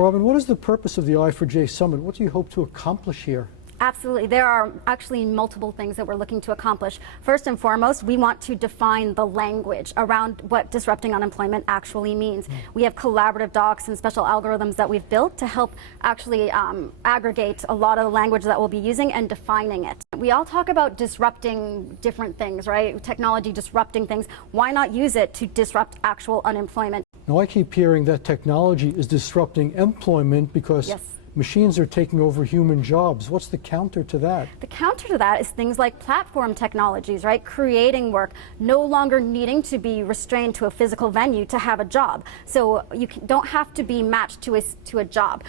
Robin, what is the purpose of the I4J Summit? What do you hope to accomplish here? Absolutely. There are actually multiple things that we're looking to accomplish. First and foremost, we want to define the language around what disrupting unemployment actually means. We have collaborative docs and special algorithms that we've built to help actually aggregate a lot of the language that we'll be using and defining it. We all talk about disrupting different things, right? Technology disrupting things. Why not use it to disrupt actual unemployment? Now, I keep hearing that technology is disrupting employment because Yes. machines are taking over human jobs. What's the counter to that? The counter to that is things like platform technologies, right? Creating work, no longer needing to be restrained to a physical venue to have a job. So you don't have to be matched to a job.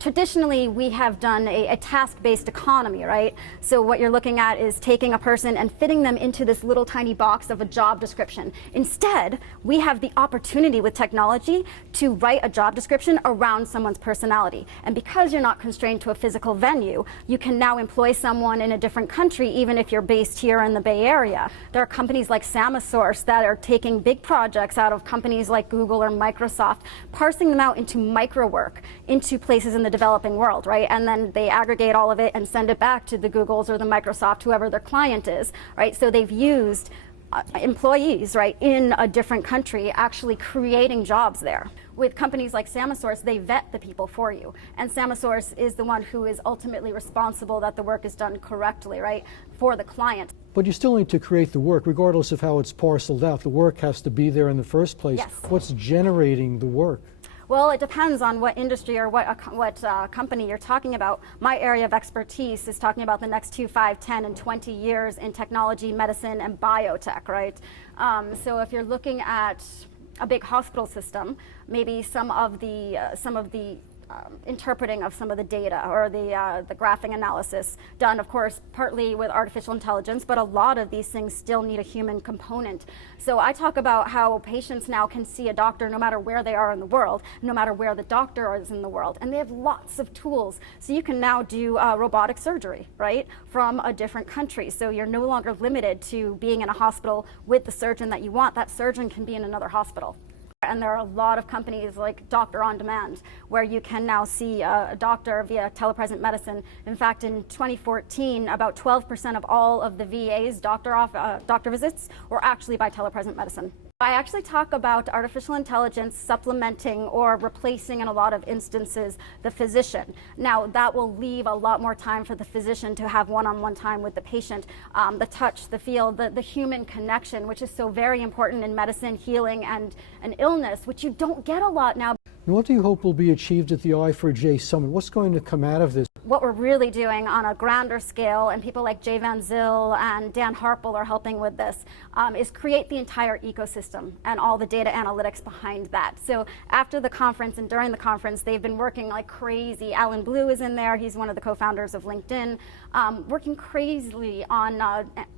Traditionally, we have done a task-based economy, right? So what you're looking at is taking a person and fitting them into this little tiny box of a job description. Instead, we have the opportunity with technology to write a job description around someone's personality. And because you're not constrained to a physical venue, you can now employ someone in a different country, even if you're based here in the Bay Area. There are companies like Samasource that are taking big projects out of companies like Google or Microsoft, parsing them out into micro work, into places in the developing world, right? And then they aggregate all of it and send it back to the Googles or the Microsoft, whoever their client is, right? So they've used employees, right, in a different country actually creating jobs there. With companies like Samasource, they vet the people for you. And Samasource is the one who is ultimately responsible that the work is done correctly, right, for the client. But you still need to create the work, regardless of how it's parceled out. The work has to be there in the first place. Yes. What's generating the work? Well, it depends on what industry or what company you're talking about. My area of expertise is talking about the next 2, 5, 10, and 20 years in technology, medicine, and biotech, right? So if you're looking at a big hospital system, maybe some of the interpreting of some of the data or the graphing analysis done, of course, partly with artificial intelligence, but a lot of these things still need a human component. So I talk about how patients now can see a doctor no matter where they are in the world, no matter where the doctor is in the world, and they have lots of tools. So you can now do robotic surgery, right, from a different country. So you're no longer limited to being in a hospital with the surgeon that you want. That surgeon can be in another hospital. And there are a lot of companies like Doctor on Demand, where you can now see a doctor via telepresent medicine. In fact, in 2014, about 12% of all of the VA's doctor visits were actually by telepresent medicine. I actually talk about artificial intelligence supplementing or replacing, in a lot of instances, the physician. Now, that will leave a lot more time for the physician to have one-on-one time with the patient, the touch, the feel, the human connection, which is so very important in medicine, healing, and illness, which you don't get a lot now. And what do you hope will be achieved at the I4J Summit? What's going to come out of this? What we're really doing on a grander scale, and people like Jay Van Zyl and Dan Harpel are helping with this, is create the entire ecosystem and all the data analytics behind that. So after the conference and during the conference, they've been working like crazy. Alan Blue is in there. He's one of the co-founders of LinkedIn, working crazily on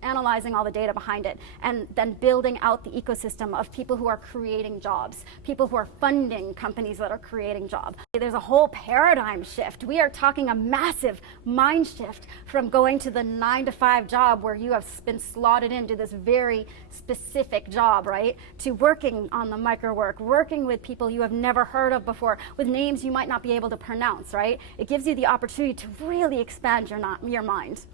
analyzing all the data behind it and then building out the ecosystem of people who are creating jobs, people who are funding companies that are creating jobs. There's a whole paradigm shift. We are talking a massive mind shift from going to the 9-to-5 job where you have been slotted into this very specific job, right, to working on the micro work, working with people you have never heard of before, with names you might not be able to pronounce, right? It gives you the opportunity to really expand your mind.